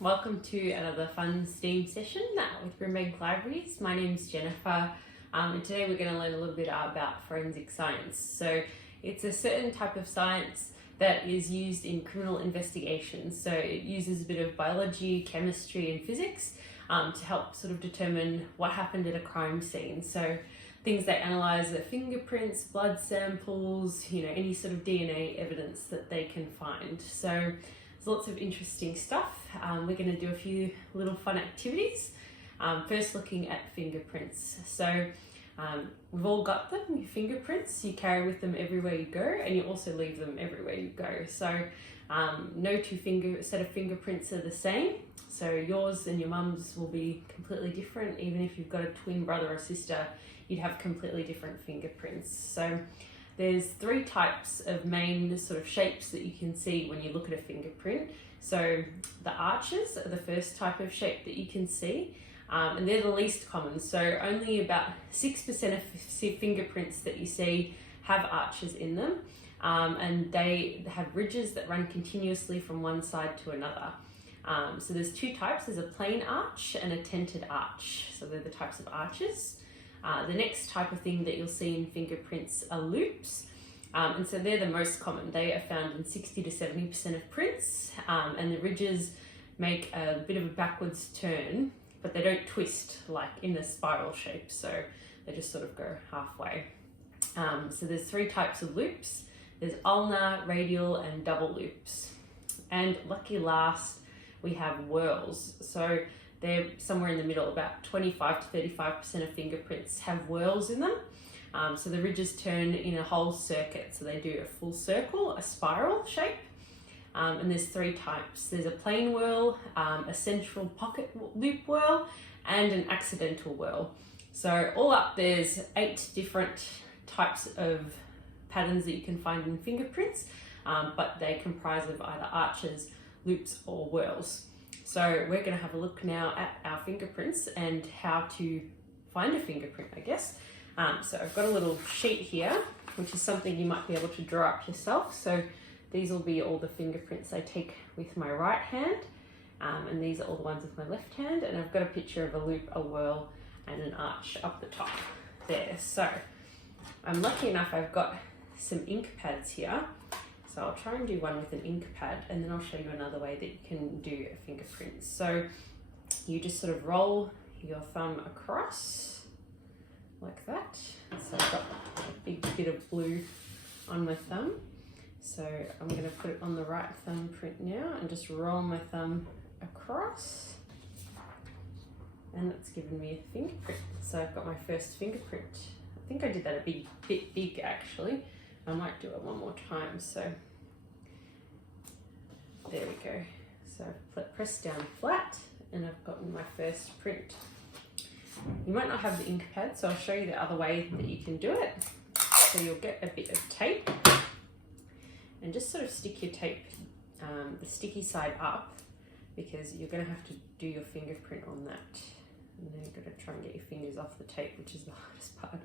Welcome to another fun STEAM session with Brimbank Libraries. My name's Jennifer, and today we're going to learn a little bit about forensic science. So it's a certain type of science that is used in criminal investigations. So it uses a bit of biology, chemistry and physics to help sort of determine what happened at a crime scene. So things that analyse the fingerprints, blood samples, any sort of DNA evidence that they can find. So there's lots of interesting stuff. We're going to do a few little fun activities. First, looking at fingerprints. So we've all got them, your fingerprints. You carry with them everywhere you go, and you also leave them everywhere you go. So no set of fingerprints are the same. So yours and your mum's will be completely different. Even if you've got a twin brother or sister, you'd have completely different fingerprints. So there's three types of main sort of shapes that you can see when you look at a fingerprint. So the arches are the first type of shape that you can see, and they're the least common. So only about 6% of fingerprints that you see have arches in them, and they have ridges that run continuously from one side to another. So there's two types. There's a plain arch and a tented arch. So they're the types of arches. The next type of thing that you'll see in fingerprints are loops, and so they're the most common. They are found in 60 to 70% of prints, and the ridges make a bit of a backwards turn, but they don't twist like in a spiral shape, so they just sort of go halfway. So there's three types of loops. There's ulnar, radial and double loops. And lucky last, we have whorls. So they're somewhere in the middle. About 25 to 35% of fingerprints have whorls in them. So the ridges turn in a whole circuit. So they do a full circle, a spiral shape. And there's three types. There's a plain whorl, a central pocket loop whorl, and an accidental whorl. So all up, there's 8 different types of patterns that you can find in fingerprints, but they comprise of either arches, loops, or whorls. So we're going to have a look now at our fingerprints and how to find a fingerprint, I guess. So I've got a little sheet here, which is something you might be able to draw up yourself. So these will be all the fingerprints I take with my right hand, and these are all the ones with my left hand. And I've got a picture of a loop, a whorl, and an arch up the top there. So I'm lucky enough I've got some ink pads here. So I'll try and do one with an ink pad, and then I'll show you another way that you can do a fingerprint. So you just sort of roll your thumb across like that. So I've got a big bit of blue on my thumb. So I'm going to put it on the right thumbprint now and just roll my thumb across. And that's given me a fingerprint. So I've got my first fingerprint. I think I did that a bit big actually. I might do it one more time. So there we go. So I've pressed down flat and I've gotten my first print. You might not have the ink pad, so I'll show you the other way that you can do it. So you'll get a bit of tape and just sort of stick your tape, the sticky side up, because you're going to have to do your fingerprint on that. And then you've got to try and get your fingers off the tape, which is the hardest part.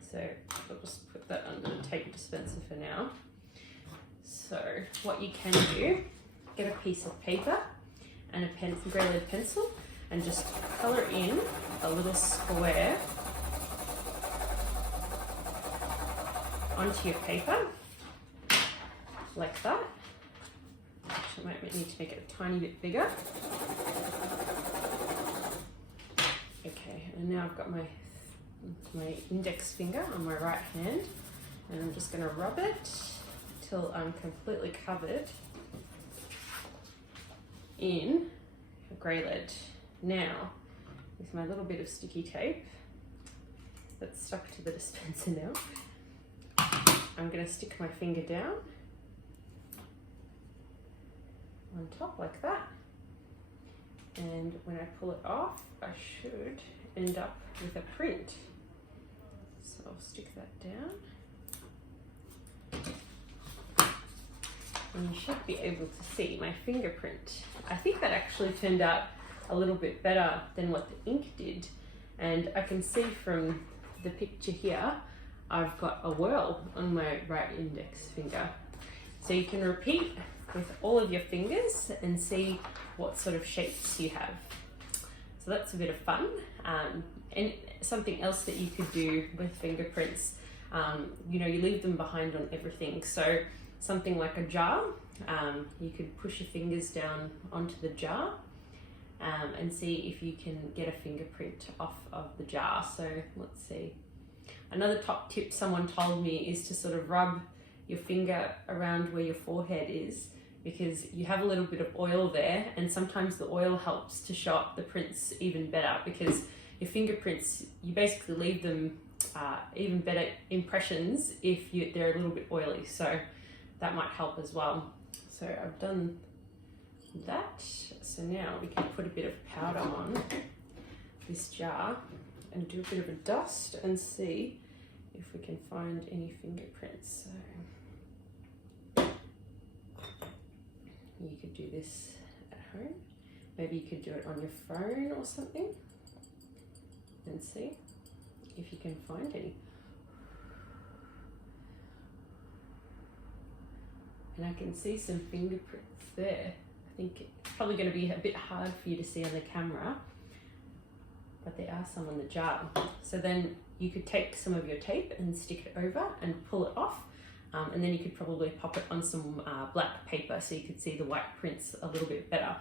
So I'll just put that under the tape dispenser for now. So what you can do, get a piece of paper and a grey lead pencil and just colour in a little square onto your paper, like that. Actually, I might need to make it a tiny bit bigger. Okay, and now I've got my index finger on my right hand, and I'm just going to rub it till I'm completely covered in a grey lead. Now, with my little bit of sticky tape that's stuck to the dispenser now, I'm going to stick my finger down on top like that. And when I pull it off, I should end up with a print. So I'll stick that down. And you should be able to see my fingerprint. I think that actually turned out a little bit better than what the ink did. And I can see from the picture here, I've got a whorl on my right index finger. So you can repeat with all of your fingers and see what sort of shapes you have. So that's a bit of fun. And something else that you could do with fingerprints, you know, you leave them behind on everything. So something like a jar, you could push your fingers down onto the jar and see if you can get a fingerprint off of the jar. So let's see. Another top tip someone told me is to sort of rub your finger around where your forehead is, because you have a little bit of oil there, and sometimes the oil helps to show up the prints even better, because your fingerprints, you basically leave them even better impressions if they're a little bit oily, so that might help as well. So I've done that, so now we can put a bit of powder on this jar and do a bit of a dust and see if we can find any fingerprints. So you could do this at home. Maybe you could do it on your phone or something and see if you can find any. And I can see some fingerprints there. I think it's probably going to be a bit hard for you to see on the camera, but there are some on the jar. So then you could take some of your tape and stick it over and pull it off. And then you could probably pop it on some black paper so you could see the white prints a little bit better.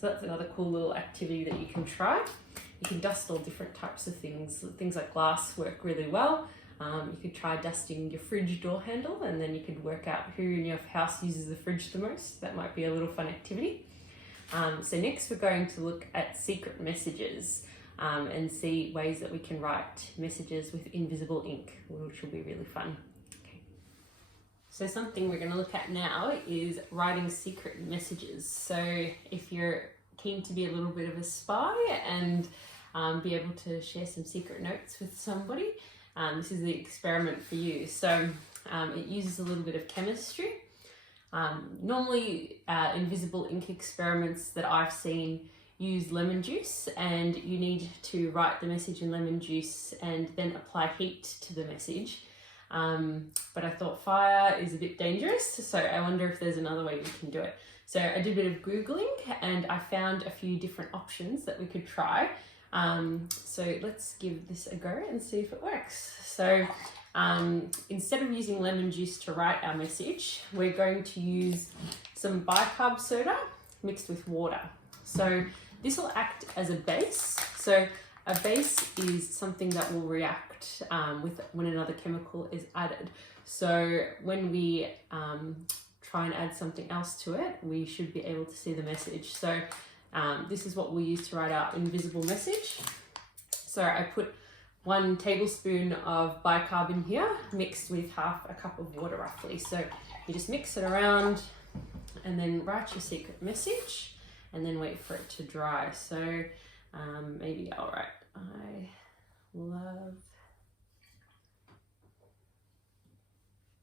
So that's another cool little activity that you can try. You can dust all different types of things. Things like glass work really well. You could try dusting your fridge door handle, and then you could work out who in your house uses the fridge the most. That might be a little fun activity. So next we're going to look at secret messages. And see ways that we can write messages with invisible ink, which will be really fun. Okay. So something we're going to look at now is writing secret messages. So if you're keen to be a little bit of a spy and be able to share some secret notes with somebody, this is the experiment for you. So it uses a little bit of chemistry. Normally invisible ink experiments that I've seen use lemon juice, and you need to write the message in lemon juice and then apply heat to the message. But I thought fire is a bit dangerous, so I wonder if there's another way we can do it. So I did a bit of Googling and I found a few different options that we could try. So let's give this a go and see if it works. So instead of using lemon juice to write our message, we're going to use some bicarb soda mixed with water. So this will act as a base. So a base is something that will react with when another chemical is added. So when we try and add something else to it, we should be able to see the message. So this is what we'll use to write our invisible message. So I put 1 tablespoon of bicarb in here, mixed with half a cup of water roughly. So you just mix it around and then write your secret message, and then wait for it to dry. So maybe I'll write, I love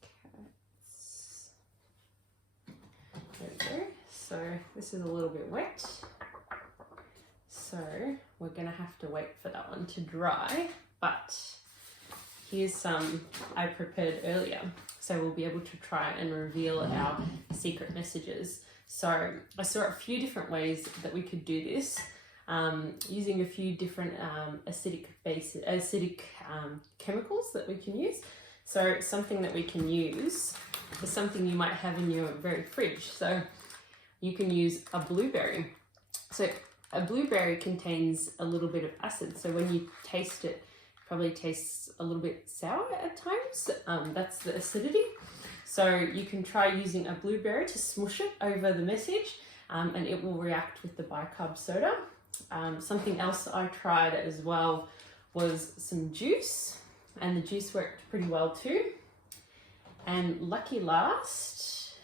cats. There we go. So this is a little bit wet. So we're gonna have to wait for that one to dry, but here's some I prepared earlier. So we'll be able to try and reveal our secret messages. So I saw a few different ways that we could do this, using a few different acidic chemicals that we can use. So something that we can use is something you might have in your very fridge. So you can use a blueberry. So a blueberry contains a little bit of acid. So when you taste it, it probably tastes a little bit sour at times. That's the acidity. So you can try using a blueberry to smush it over the message, and it will react with the bicarb soda. Something else I tried as well was some juice, and the juice worked pretty well too. And lucky last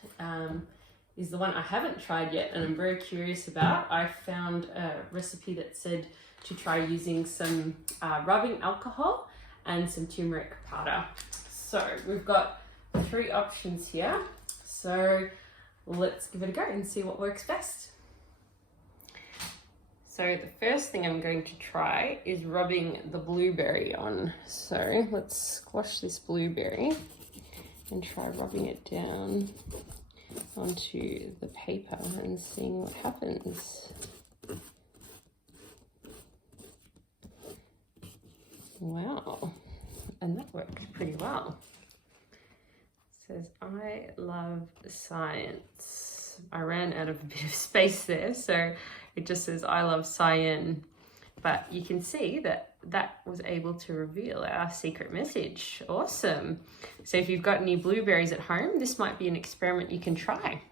is the one I haven't tried yet and I'm very curious about. I found a recipe that said to try using some rubbing alcohol and some turmeric powder. So we've got 3 options here. So let's give it a go and see what works best. So the first thing I'm going to try is rubbing the blueberry on. So let's squash this blueberry and try rubbing it down onto the paper and seeing what happens. Wow, and that worked pretty well. It says, I love science. I ran out of a bit of space there, so it just says, I love cyan. But you can see that that was able to reveal our secret message. Awesome. So if you've got any blueberries at home, this might be an experiment you can try.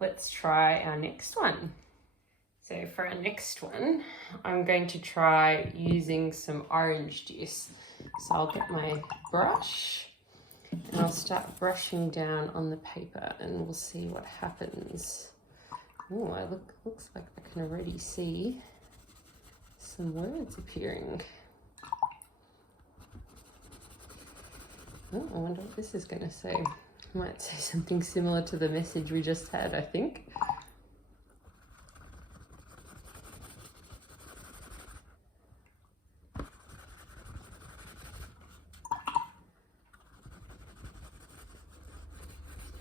Let's try our next one. So for our next one, I'm going to try using some orange juice. So I'll get my brush and I'll start brushing down on the paper and we'll see what happens. Oh, looks like I can already see some words appearing. Oh, I wonder what this is going to say. It might say something similar to the message we just had, I think.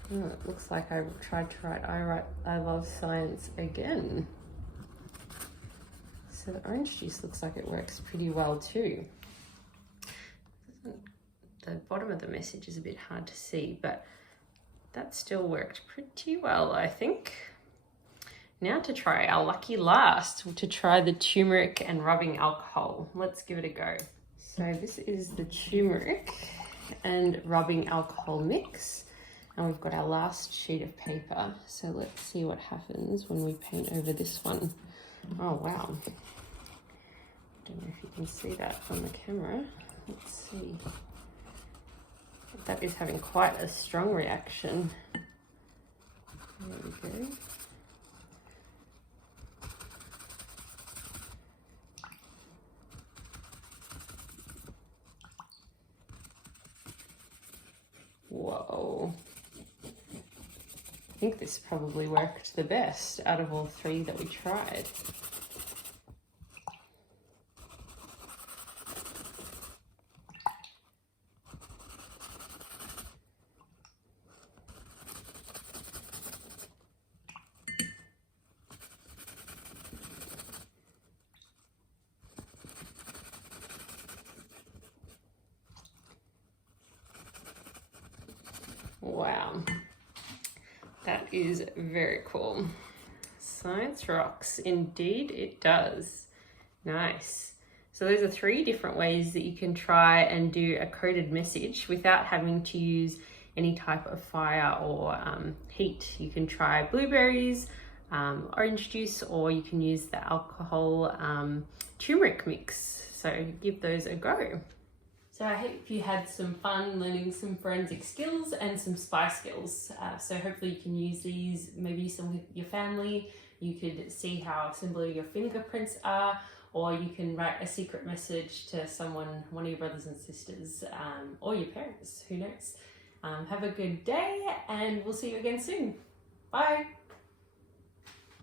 Oh, it looks like I tried to write, I love science again. So the orange juice looks like it works pretty well too. The bottom of the message is a bit hard to see, but that still worked pretty well, I think. Now to try our lucky last, to try the turmeric and rubbing alcohol. Let's give it a go. So this is the turmeric and rubbing alcohol mix. And we've got our last sheet of paper. So let's see what happens when we paint over this one. Oh, wow. I don't know if you can see that on the camera. Let's see. That is having quite a strong reaction. There we go. Whoa. I think this probably worked the best out of all three that we tried. Wow. That is very cool. Science rocks. Indeed it does. Nice. So those are three different ways that you can try and do a coded message without having to use any type of fire or heat. You can try blueberries, orange juice, or you can use the alcohol turmeric mix. So give those a go. So I hope you had some fun learning some forensic skills and some spy skills. So hopefully you can use these, maybe some with your family. You could see how similar your fingerprints are, or you can write a secret message to someone, one of your brothers and sisters, or your parents, who knows. Have a good day and we'll see you again soon. Bye.